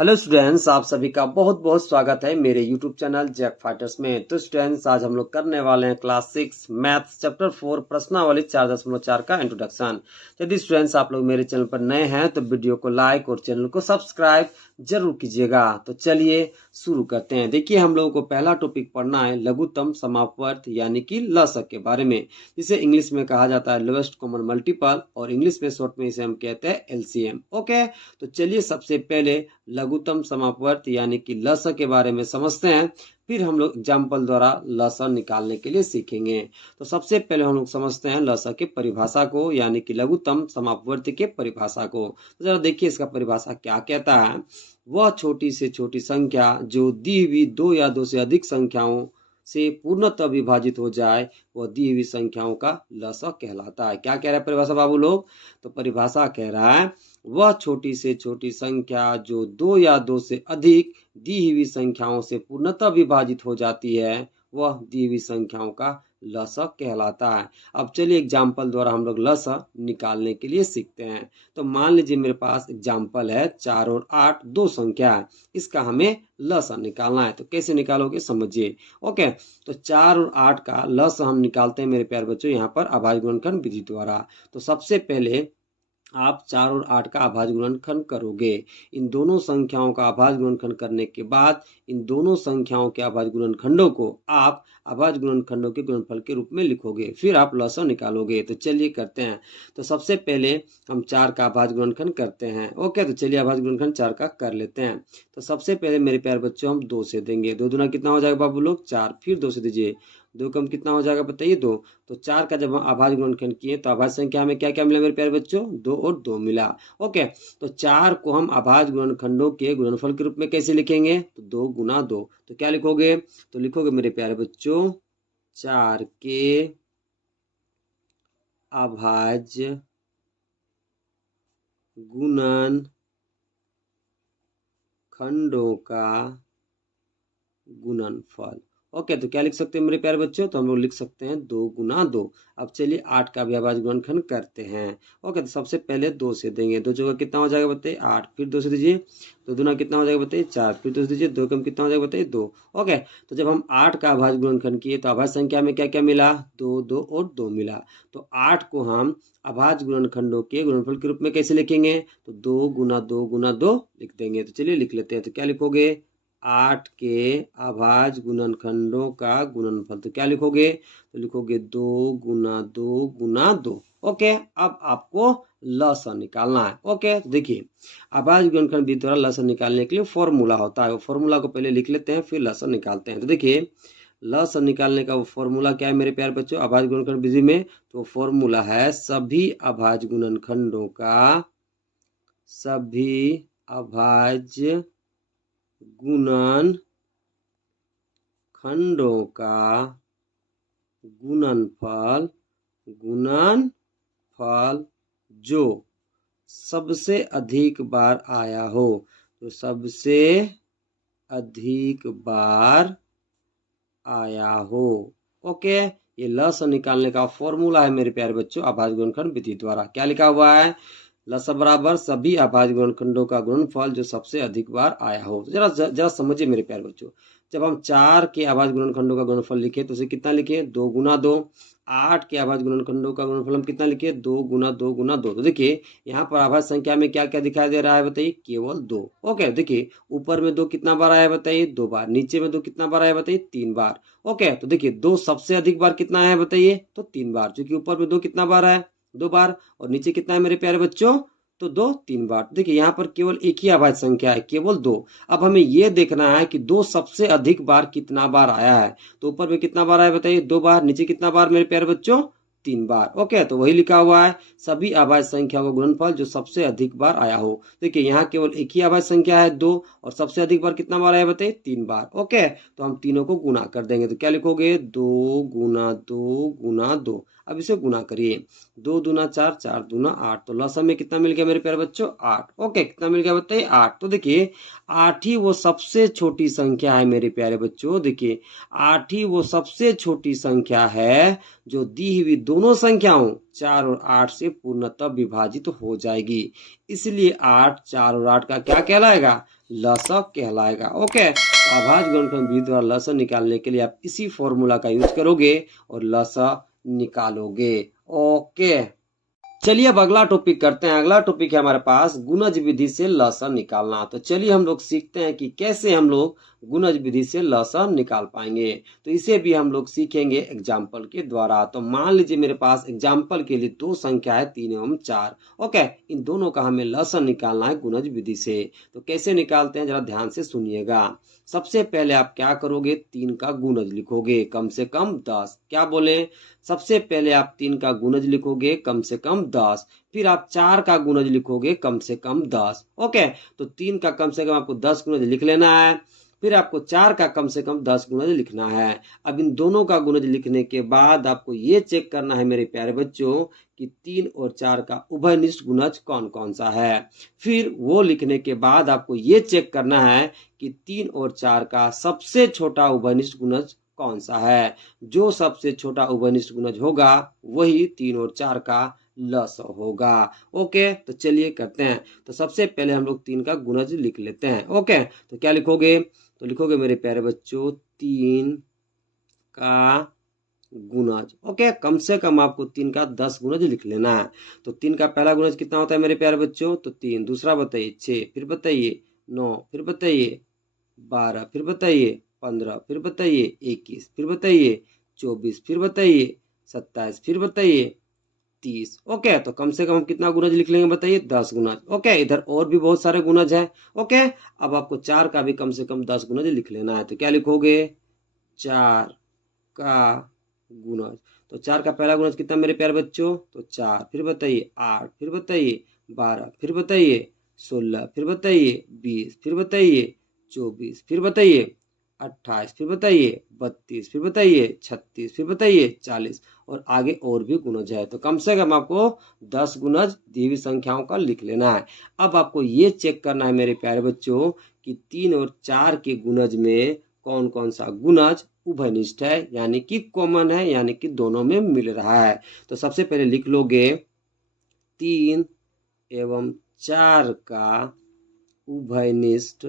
Hello students, आप सभी का बहुत बहुत स्वागत है मेरे यूट्यूब चैनल जैक फाइटर्स में। तो स्टूडेंट्स, आज हम लोग करने वाले हैं क्लास 6 मैथ्स चैप्टर 4 प्रश्नावली 4.4 का इंट्रोडक्शन। यदि स्टूडेंट्स आप लोग मेरे चैनल पर नए हैं तो वीडियो को लाइक और चैनल को सब्सक्राइब जरूर कीजिएगा। तो चलिए शुरू करते हैं। देखिए, हम लोगों को पहला टॉपिक पढ़ना है लघुत्तम समापवर्त यानी कि लसक के बारे में, जिसे इंग्लिश में कहा जाता है लोएस्ट कॉमन मल्टीपल, और इंग्लिश में शॉर्ट में इसे हम कहते हैं एलसीएम। ओके, तो चलिए सबसे पहले लघुत्तम समापवर्त यानी कि लसक के बारे में समझते हैं, फिर हम लोग एग्जाम्पल द्वारा लसक निकालने के लिए सीखेंगे। तो सबसे पहले हम लोग समझते हैं लसक के परिभाषा को, यानी कि लघुत्तम समापवर्त के परिभाषा को। तो जरा देखिए इसका परिभाषा क्या कहता है। वह छोटी से छोटी संख्या जो दी हुई दो या दो से अधिक संख्याओं से पूर्णतः विभाजित हो जाए वह दी हुई संख्याओं का लसक कहलाता है। क्या कह रहा है परिभाषा बाबू लोग? तो परिभाषा कह रहा है वह छोटी से छोटी संख्या जो दो या दो से अधिक दी हुई संख्याओं से पूर्णतः विभाजित हो जाती है वह दी हुई संख्याओं का लसक कहलाता है। अब चलिए एग्जाम्पल द्वारा हम लोग लसक निकालने के लिए सीखते हैं। तो मान लीजिए मेरे पास एग्जाम्पल है 4 और 8 दो संख्या है, इसका हमें लसक निकालना है। तो कैसे निकालोगे समझिए। ओके, तो 4 और 8 का लसक हम निकालते हैं मेरे प्यारे बच्चों यहाँ पर अभाज्य गुणनखंड विधि द्वारा। तो सबसे पहले आप 4 और 8 का अभाज्य गुणनखंड करोगे। इन दोनों संख्याओं का अभाज्य गुणनखंड करने के बाद इन दोनों संख्याओं के अभाज्य गुणनखंडों को आप अभाज्य गुणनखंडों के गुणनफल के रूप में लिखोगे, फिर आप लसक निकालोगे। तो चलिए करते हैं। तो सबसे पहले हम 4 का अभाज्य गुणनखंड करते हैं। ओके, तो चलिए अभाज्य गुणनखंड 4 का कर लेते हैं। तो सबसे पहले मेरे प्यारे बच्चों हम 2 से देंगे। 2 दूना कितना हो जाएगा बाबू लोग? 4। फिर 2 से दीजिए। 2 कम कितना हो जाएगा बताइए? 2। तो 4 का जब हम अभाज्य गुणनखंड किए तो अभाज्य संख्या में क्या क्या मिला मेरे प्यारे बच्चों? 2 और 2 मिला। ओके, तो 4 को हम अभाज्य गुणनखंडों के गुणनफल के रूप में कैसे लिखेंगे? तो 2 गुना 2। तो क्या लिखोगे? तो लिखोगे मेरे प्यारे बच्चों 4 के अभाज्य गुणनखंडों का गुणनफल। ओके, तो क्या लिख सकते हैं मेरे प्यारे बच्चों? तो हम लोग लिख सकते हैं 2 गुना 2। अब चलिए 8 का भी अभाज्य गुणनखंड करते हैं। ओके, तो सबसे पहले 2 से देंगे। 2 जगह कितना हो जाएगा बताइए? 8। फिर 2 से दीजिए। 2 दूना कितना हो जाएगा बताइए? 4। फिर 2 से दीजिए। 2 कम कितना हो जाएगा बताइए? 2। ओके, तो जब हम 8 का अभाज्य गुणनखंड किए तो अभाज्य संख्या में क्या क्या मिला? 2, 2 और 2 मिला। तो 8 को हम अभाज्य गुणनखंडों के गुणनफल के रूप में कैसे लिखेंगे? तो 2 गुना 2 गुना 2 लिख देंगे। तो चलिए लिख लेते हैं। तो क्या लिखोगे? 8 के अभाज्य गुणनखंडों का गुणनफल। तो क्या लिखोगे? तो लिखोगे 2 गुना 2 गुना 2। ओके, अब आपको लसक निकालना है। ओके, तो देखिए अभाज्य गुणनखंड विधि द्वारा लसक निकालने के लिए फॉर्मूला होता है। वो फॉर्मूला को पहले लिख लेते हैं, फिर लसक निकालते हैं। तो देखिए लसक निकालने का वो फॉर्मूला क्या है मेरे प्यारे बच्चों अभाज्य गुणनखंड विधि में? तो फॉर्मूला है सभी अभाज्य गुणनखंडों का गुणनखंडों का गुणनफल जो सबसे अधिक बार आया हो। तो सबसे अधिक बार आया हो। ओके, ये लसक निकालने का फॉर्मूला है मेरे प्यारे बच्चों अभाज्य गुणनखंड विधि द्वारा। क्या लिखा हुआ है? लसक बराबर सभी अभाज्य गुणनखंडों का गुणनफल जो सबसे अधिक बार आया हो। तो जरा समझिए मेरे प्यारे बच्चों, जब हम 4 के अभाज्य गुणनखंडों का गुणनफल लिखे तो उसे कितना लिखे? 2 गुना 2। 8 के अभाज्य गुणनखंडों का गुणनफल हम कितना लिखे? 2 गुना 2 गुना 2। तो देखिए यहाँ पर अभाज्य संख्या में क्या क्या दिखाई दे रहा है बताइए? केवल 2। ओके, देखिए ऊपर में 2 कितना बार आया है बताइए? 2 बार। नीचे में 2 कितना बार आया बताइए? 3 बार। ओके, तो देखिए 2 सबसे अधिक बार कितना है बताइए? तो 3 बार, क्योंकि ऊपर में 2 कितना बार है? 2 बार, और नीचे कितना है मेरे प्यारे बच्चों? तो 2 3 बार। देखिए यहाँ पर केवल एक ही अभाज्य संख्या है, केवल 2। अब हमें ये देखना है कि 2 सबसे अधिक बार कितना बार आया है। तो ऊपर में कितना बार आया बताइए? 2 बार। नीचे कितना बार मेरे प्यारे बच्चों? 3 बार। ओके, तो वही लिखा हुआ है सभी अभाज्य संख्या का गुणनफल जो सबसे अधिक बार आया हो। देखिए यहाँ केवल एक ही अभाज्य संख्या है 2, और सबसे अधिक बार कितना बार आया बताइए? 3 बार। ओके, तो हम तीनों को गुणा कर देंगे। तो क्या लिखोगे? 2 गुना 2 गुना 2। अब इसे गुना करिए। 2 दूना 4, 4 दूना 8। तो लसक में कितना मिल गया मेरे प्यारे बच्चों? 8। ओके, कितना मिल गया बताइए? 8। तो देखिए 8 ही वो सबसे छोटी संख्या है मेरे प्यारे बच्चों। देखिए 8 ही वो सबसे छोटी संख्या है जो दी हुई दोनों संख्याओं 4 और 8 से पूर्णतः विभाजित हो जाएगी। इसलिए 8 4 और 8 का क्या कहलाएगा? लसा कहलाएगा। ओके, तो अभाज्य गुणनखंड विधि द्वारा लसा निकालने के लिए आप इसी फॉर्मूला का यूज करोगे और लसा निकालोगे। ओके, चलिए अब अगला टॉपिक करते हैं। अगला टॉपिक है हमारे पास गुणज विधि से लसा निकालना। तो चलिए हम लोग सीखते हैं कि कैसे हम लोग गुणज विधि से लसा निकाल पाएंगे। तो इसे भी हम लोग सीखेंगे एग्जाम्पल के द्वारा। तो मान लीजिए मेरे पास एग्जाम्पल के लिए दो संख्या है 3 एवं 4। ओके, इन दोनों का हमें लसा निकालना है गुणज विधि से। तो कैसे निकालते हैं जरा ध्यान से सुनिएगा। सबसे पहले आप क्या करोगे, 3 का गुणज लिखोगे कम से कम 10। क्या बोले, सबसे पहले आप 3 का गुणज लिखोगे कम से कम 10, फिर आप 4 का गुणज लिखोगे कम से कम 10। ओके, तो 3 का कम से कम आपको 10 गुणज लिख लेना है, फिर आपको 4 का कम से कम 10 गुणज लिखना है। अब इन दोनों का गुणज लिखने के बाद आपको ये चेक करना है मेरे प्यारे बच्चों कि 3 और 4 का उभयनिष्ठ गुणज कौन कौन सा है। फिर वो लिखने के बाद आपको ये चेक करना है कि 3 और 4 का सबसे छोटा उभयनिष्ठ गुणज कौन सा है। जो सबसे छोटा उभयनिष्ठ गुणज होगा वही 3 और 4 का लसा होगा। ओके, तो चलिए करते हैं। तो सबसे पहले हम लोग 3 का गुणज लिख लेते हैं। ओके, तो क्या लिखोगे, तो लिखोगे मेरे प्यारे बच्चों 3 का गुणज। ओके, कम से कम आपको 3 का 10 गुणज लिख लेना है। तो 3 का पहला गुणज कितना होता है मेरे प्यारे बच्चों, तो 3। दूसरा बताइए 6, फिर बताइए 9, फिर बताइए 12, फिर बताइए 15, फिर बताइए 21, फिर बताइए 24, फिर बताइए 27, फिर बताइए 30। ओके, तो कम से कम हम कितना गुणज लिख लेंगे बताइए, 10 गुणज। ओके, इधर और भी बहुत सारे गुणज हैं। ओके, अब आपको 4 का भी कम से कम 10 गुणज लिख लेना है। तो क्या लिखोगे, 4 का गुणज। तो 4 का पहला गुणज कितना मेरे प्यारे बच्चों, तो 4, फिर बताइए 8, फिर बताइए 12, फिर बताइए 16, फिर बताइए 20, फिर बताइए 24, फिर बताइए 28, फिर बताइए 32, फिर बताइए 36, फिर बताइए 40 और आगे और भी गुणज है। तो कम से कम आपको 10 गुणज दी हुई संख्याओं का लिख लेना है। अब आपको ये चेक करना है मेरे प्यारे बच्चों कि 3 और 4 के गुणज में कौन कौन सा गुणज उभयनिष्ठ है, यानी कि कॉमन है, यानी कि दोनों में मिल रहा है। तो सबसे पहले लिख लोगे 3 एवं 4 का उभयनिष्ठ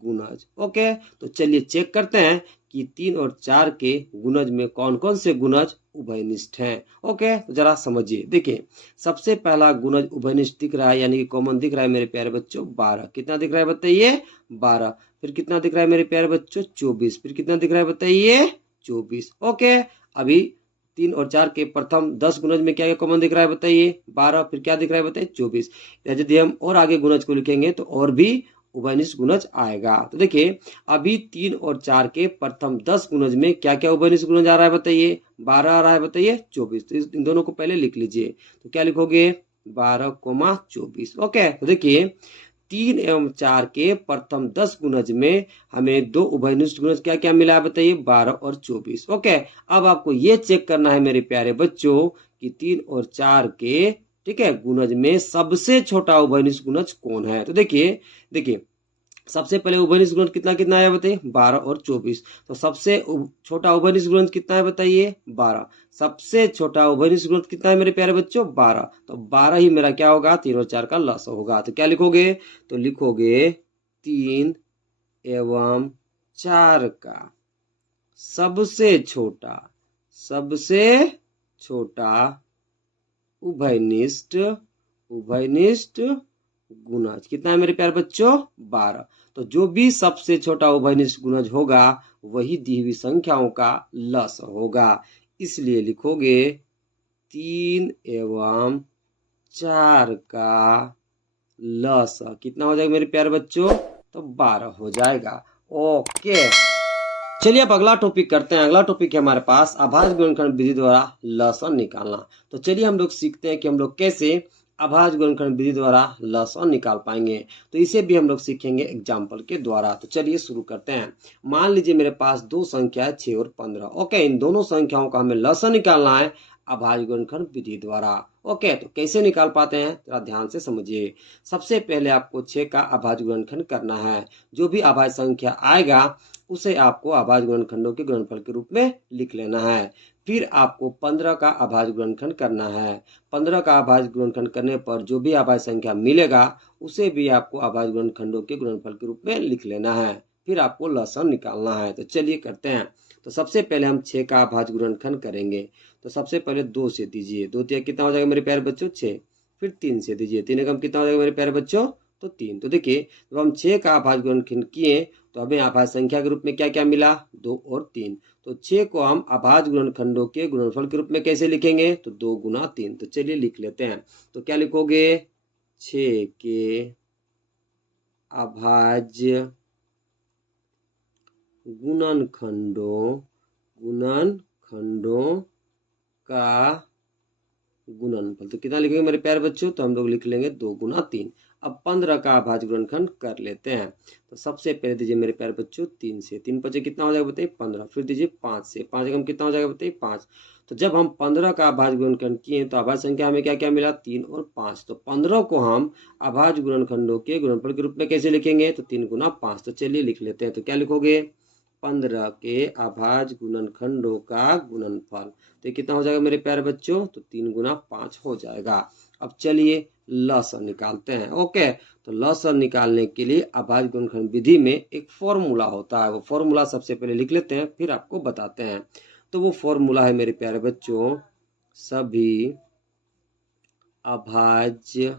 गुणज। ओके, तो चलिए चेक करते हैं कि 3 और 4 के गुणज में कौन कौन से गुणज उभयनिष्ठ हैं। ओके, तो जरा समझिए। देखिए, सबसे पहला गुणज उभयनिष्ठ दिख रहा है, यानी कि कॉमन दिख रहा है मेरे प्यारे बच्चों 12। कितना दिख रहा है बताइए, 12। फिर कितना दिख रहा है मेरे प्यारे बच्चों, 24। फिर कितना दिख रहा है बताइए, 24। ओके, अभी 3 और 4 के प्रथम 10 गुणज में क्या क्या कॉमन दिख रहा है बताइए, 12। फिर क्या दिख रहा है बताइए, 24। यदि हम और आगे गुणज को लिखेंगे तो और भी उभयनिष्ठ गुणज आएगा। तो देखिए, अभी 3 और 4 के प्रथम 10 गुणज में क्या क्या उभयनिष्ठ गुणज आ रहा है बताइए, 12 आ रहा है बताइए, 24। तो इन दोनों को पहले लिख लीजिए। तो क्या लिखोगे, 12, 24। ओके, तो देखिए 3 एवं 4 के प्रथम 10 गुणज में हमें दो उभयनिष्ठ गुणज क्या क्या मिला है बताइए, 12 और 24। ओके, अब आपको ये चेक करना है मेरे प्यारे बच्चों कि 3 और 4 के, ठीक है, गुणज में सबसे छोटा उभयनिष्ठ गुणज कौन है। तो देखिए देखिए सबसे पहले उभयनिष्ठ गुणज कितना कितना है बताइए, 12 और 24। तो सबसे छोटा उभयनिष्ठ गुणज कितना है बताइए, 12। सबसे छोटा उभयनिष्ठ गुणज कितना है मेरे प्यारे बच्चों, 12। तो 12 ही मेरा क्या होगा, 3 और 4 का लसा होगा। तो क्या लिखोगे, तो लिखोगे 3 एवं 4 का सबसे छोटा उभयनिष्ठ गुणज कितना है मेरे प्यारे बच्चों, 12। तो जो भी सबसे छोटा उभयनिष्ठ गुणज होगा वही दी हुई संख्याओं का लस होगा। इसलिए लिखोगे 3 एवं 4 का लस कितना हो जाएगा मेरे प्यारे बच्चों, तो 12 हो जाएगा। ओके, चलिए अब अगला टॉपिक करते हैं। अगला टॉपिक है हमारे पास अभाज्य गुणनखंड विधि द्वारा लसा निकालना। तो चलिए हम लोग सीखते हैं कि हम लोग कैसे अभाज्य गुणनखंड विधि द्वारा लसा निकाल पाएंगे। तो इसे भी हम लोग सीखेंगे एग्जाम्पल के द्वारा। तो चलिए शुरू करते हैं। मान लीजिए मेरे पास दो संख्या है 6 और 15। ओके, इन दोनों संख्याओं का हमें लसा निकालना है अभाज्य गुणनखंड विधि द्वारा। ओके, तो कैसे निकाल पाते हैं जरा ध्यान से समझिए। सबसे पहले आपको 6 का अभाज्य गुणनखंड करना है। जो भी अभाज्य संख्या आएगा उसे आपको अभाज्य गुणनखंडों के गुणनफल के रूप में लिख लेना है। फिर आपको 15 का अभाज्य गुणनखंड करना है। 15 का अभाज्य गुणनखंड करने पर जो भी अभाज्य संख्या मिलेगा उसे भी आपको अभाज्य गुणनखंडों के गुणनफल के रूप में लिख लेना है। फिर आपको लसन निकालना है। तो चलिए करते हैं। तो सबसे पहले हम 6 का अभाज्य गुणनखंड करेंगे। तो सबसे पहले 2 से दीजिए, 2 तिया कितना हो जाएगा मेरे प्यारे बच्चों 6। फिर 3 से दीजिए, 3 एकम कितना हो जाएगा मेरे प्यारे बच्चों तो 3। तो देखिए जब हम 6 का अभाज्य गुणनखंड किए तो हमें अभाज्य संख्या के रूप में क्या क्या मिला 2 और 3। तो 6 को हम अभाज्य गुणनखंडों के गुणनफल के रूप में कैसे लिखेंगे तो 2 गुना 3। तो चलिए लिख लेते हैं। तो क्या लिखोगे 6 के अभाज्य गुणनखंडों का गुणनफल। तो कितना लिखेंगे मेरे प्यारे बच्चों तो हम लोग लिख लेंगे 2 गुना 3। अब 15 का अभाज्य गुणनखंड कर लेते हैं। तो सबसे पहले दीजिए मेरे प्यारे बच्चों 3 से, 3 पचे कितना हो जाएगा बताइए 15। फिर दीजिए 5 से, 5 एकम कितना हो जाएगा बताइए 5। तो जब हम 15 का अभाज्य गुणनखंड किए तो अभाज्य संख्या हमें क्या क्या मिला 3 और 5। तो 15 को हम अभाज्य गुणनखंडों के गुणनफल के रूप में कैसे लिखेंगे तो 3 गुना 5। तो चलिए लिख लेते हैं। तो क्या लिखोगे 15 के अभाज्य गुणनखंडों का गुणनफल। तो कितना हो जाएगा मेरे प्यारे बच्चों तो 3 गुना 5 हो जाएगा। अब चलिए लसन निकालते हैं। ओके, तो लसन निकालने के लिए अभाज्य गुणनखंड विधि में एक फॉर्मूला होता है। वो फॉर्मूला सबसे पहले लिख लेते हैं फिर आपको बताते हैं। तो वो फॉर्मूला है मेरे प्यारे बच्चों सभी अभाज्य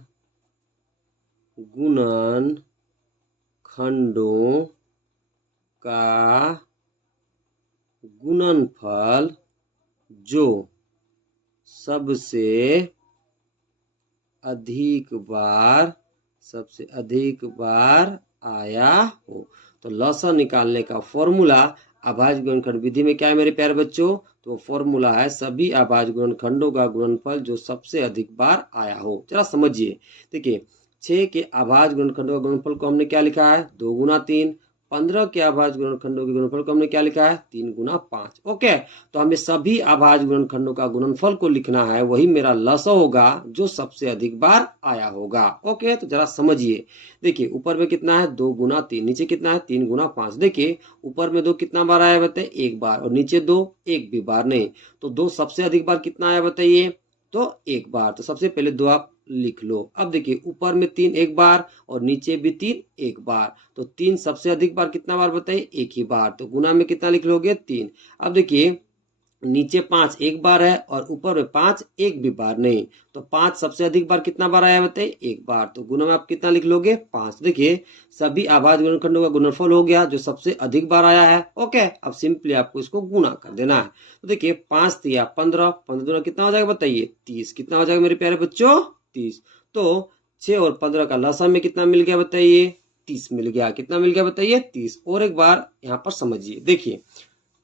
गुणनखंडों का गुणनफल जो सबसे अधिक बार आया हो। तो लसन निकालने का फॉर्मूला अभाज्य गुणनखंड विधि में क्या है मेरे प्यारे बच्चों तो फॉर्मूला है सभी अभाज्य गुणनखंडों का गुणनफल जो सबसे अधिक बार आया हो। जरा समझिए, देखिए 6 के अभाज्य गुणनखंडों का गुणनफल को हमने क्या लिखा है 2 गुना 3। 15 के अभाज्य गुणनखंडों के गुणनफल को हमने क्या लिखा है 3 गुना 5। ओके, तो हमें सभी अभाज्य गुणनखंडों का गुणनफल को लिखना है, वही मेरा लसन होगा जो सबसे अधिक बार आया होगा। ओके, तो जरा समझिए, देखिए ऊपर में कितना है 2 गुना 3, नीचे कितना है 3 गुना 5। देखिए ऊपर में 2 कितना बार आया बताइए 1 बार, और नीचे 2 1 भी बार नहीं। तो 2 सबसे अधिक बार कितना आया बताइए तो 1 बार। तो सबसे पहले 2 आप लिख लो। अब देखिए ऊपर में 3 1 बार और नीचे भी 3 1 बार। तो 3 सबसे अधिक बार कितना बार बताइए 1 ही बार। तो गुना में कितना लिख लोगे 3। अब देखिए नीचे 5 1 बार है और ऊपर में 5 1 भी बार नहीं। तो 5 सबसे अधिक बार कितना बार आया बताइए 1 बार। तो गुना में आप कितना लिख लोगे 5। देखिए सभी अभाज्य गुणनखंडों का गुणनफल हो गया जो सबसे अधिक बार आया है। ओके, अब सिंपली आपको इसको गुना कर देना है। तो देखिए 5 तिया 15, 15 दूना कितना हो जाएगा बताइए 30। कितना हो जाएगा मेरे प्यारे बच्चों 30। तो 6 और 15 का लसन में कितना मिल गया बताइए 30 मिल गया। कितना मिल गया बताइए 30। और एक बार यहाँ पर समझिए, देखिए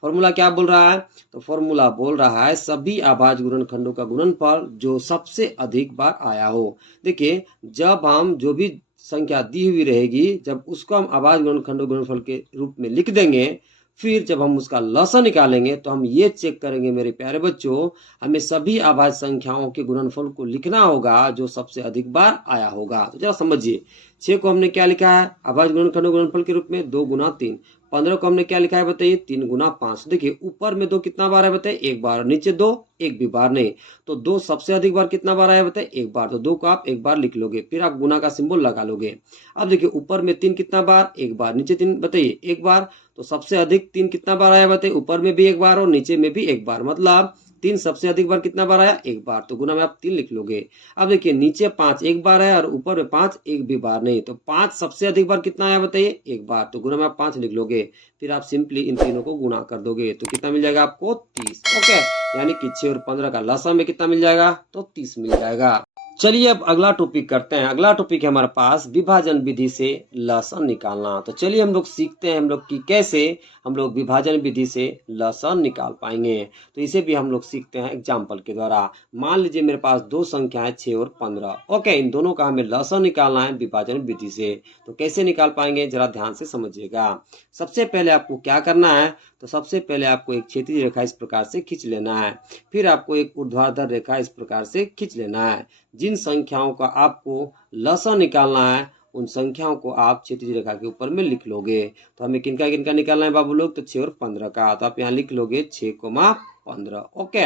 फॉर्मूला क्या बोल रहा है तो फॉर्मूला बोल रहा है सभी अभाज्य गुणनखंडों का गुणनफल जो सबसे अधिक बार आया हो। देखिए जब हम जो भी संख्या दी हुई रहेगी जब उसको हम अभाज्य गुणनखंडों गुणनफल के रूप में लिख देंगे, फिर जब हम उसका लसन निकालेंगे तो हम ये चेक करेंगे मेरे प्यारे बच्चों हमें सभी अभाज्य संख्याओं के गुणनफल को लिखना होगा जो सबसे अधिक बार आया होगा। तो जरा समझिए 6 को हमने क्या लिखा है अभाज्य गुणनखंडों गुणनफल के रूप में 2 गुना 3। 15 को हमने क्या लिखा है बताइए 3 गुना 5। देखिए ऊपर में 2 कितना बार है बताइए 1 बार, नीचे 2 1 भी बार नहीं। तो 2 सबसे अधिक बार कितना बार आया बताइए 1 बार। तो 2 को आप 1 बार लिख लोगे, फिर आप गुना का सिंबल लगा लोगे। अब देखिए ऊपर में 3 कितना बार 1 बार, नीचे 3 बताइए 1 बार। तो सबसे अधिक 3 कितना बार आया बताइए ऊपर में भी 1 बार और नीचे में भी 1 बार, मतलब 3 सबसे अधिक बार कितना बार आया 1 बार। तो गुना में आप 3 लिख लोगे। अब देखिए नीचे 5 1 बार है और ऊपर में 5 1 भी बार नहीं। तो 5 सबसे अधिक बार कितना आया बताइए 1 बार। तो गुना में आप 5 लिख लोगे, फिर आप सिंपली इन तीनों को गुना कर दोगे तो कितना मिल जाएगा आपको 30। ओके, यानी कि 6 और 15 का लसन में कितना मिल जाएगा तो 30 मिल जाएगा। चलिए अब अगला टॉपिक करते हैं। अगला टॉपिक है हमारे पास विभाजन विधि से लसन निकालना। तो चलिए हम लोग सीखते हैं हम लोग कि कैसे हम लोग विभाजन विधि से लसन निकाल पाएंगे। तो इसे भी हम लोग सीखते हैं एग्जाम्पल के द्वारा। मान लीजिए मेरे पास दो संख्याएं 6 और 15। ओके, इन दोनों का हमें लसन निकालना है विभाजन विधि से। तो कैसे निकाल पाएंगे जरा ध्यान से समझिएगा। सबसे पहले आपको क्या करना है तो सबसे पहले आपको एक क्षैतिज रेखा इस प्रकार से खींच लेना है, फिर आपको एक ऊर्ध्वाधर रेखा इस प्रकार से खींच लेना है। जिन संख्याओं का आपको लसन निकालना है उन संख्याओं को आप क्षैतिज रेखा के ऊपर में लिख लोगे। तो हमें किनका किनका निकालना है बाबू लोग तो 6 और 15 का। तो आप यहाँ लिख लोगे 6, 15। ओके,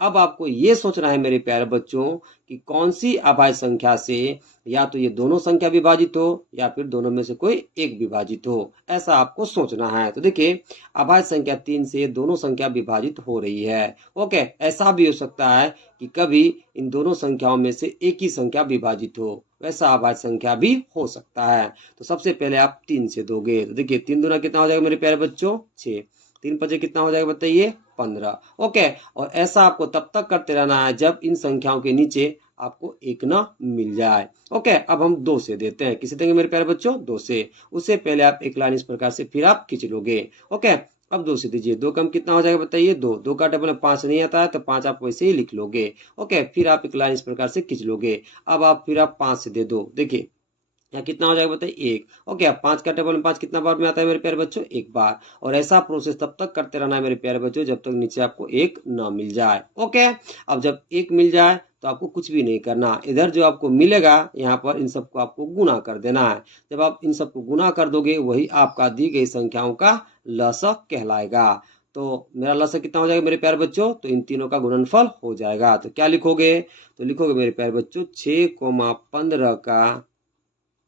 अब आपको ये सोचना है मेरे प्यारे बच्चों कि कौन सी अभाज्य संख्या से या तो ये दोनों संख्या विभाजित हो या फिर दोनों में से कोई एक विभाजित हो, ऐसा आपको सोचना है। तो देखिए, अभाज्य संख्या 3 से दोनों संख्या विभाजित हो रही है। ओके, ऐसा भी हो सकता है कि कभी इन दोनों संख्याओं में से एक ही संख्या विभाजित हो, वैसा अभाज्य संख्या भी हो सकता है। तो सबसे पहले आप 3 से दोगे, तो देखिए 3 दूना कितना हो जाएगा मेरे प्यारे बच्चों, 6। 3 पचे कितना हो जाएगा बताइए, 15। ओके, और ऐसा आपको तब तक करते रहना है जब इन संख्याओं के नीचे आपको एक ना मिल जाए। ओके, अब हम 2 से देते हैं। किसे देंगे मेरे प्यारे बच्चों, 2 से। उससे पहले आप एक लाइन इस प्रकार से फिर आप खींच लोगे। ओके, अब 2 से दीजिए, 2 कम कितना हो जाएगा बताइए, 2। 2 का टेबल में 5 नहीं आता है तो 5 आप वैसे ही लिख लोगे। ओके, फिर आप एक लाइन इस प्रकार से खींच लोगे। अब आप फिर आप 5 से दे दो, देखिए यहाँ कितना हो जाएगा बताइए, 1। ओके, अब 5 का टेबल में 5 कितना बार में आता है मेरे प्यारे बच्चों, एक बार। और ऐसा प्रोसेस तब तक करते रहना है मेरे प्यारे बच्चों जब तक नीचे आपको एक ना मिल जाए। ओके, अब जब एक मिल जाए तो आपको कुछ भी नहीं करना, इधर जो आपको मिलेगा यहाँ पर इन सबको आपको गुना कर देना है। जब आप इन सबको गुना कर दोगे वही आपका दी गई संख्याओं का लसक कहलाएगा। तो मेरा लसक कितना हो जाएगा मेरे प्यारे बच्चों, तो इन तीनों का गुणनफल हो जाएगा। तो क्या लिखोगे, तो लिखोगे मेरे प्यारे बच्चों 6,15 का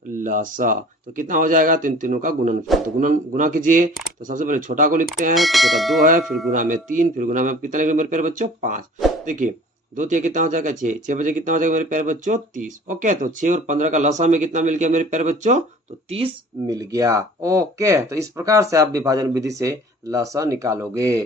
लसा, तो कितना हो जाएगा, तो इन तीनों का गुणनफल। तो गुना कीजिए, तो सबसे पहले छोटा को लिखते हैं, तो छोटा 2 है, फिर गुना में 3, फिर गुना में कितना लिखेंगे मेरे प्यारे बच्चों, 5। देखिए 2 3 कितना हो जाएगा, 6। 6 बजे कितना हो जाएगा मेरे प्यारे बच्चों, 30। ओके, तो 6 और 15 का लसा में कितना मिल गया मेरे प्यारे बच्चों, तो 30 मिल गया। ओके, तो इस प्रकार से आप विभाजन विधि से लसा निकालोगे।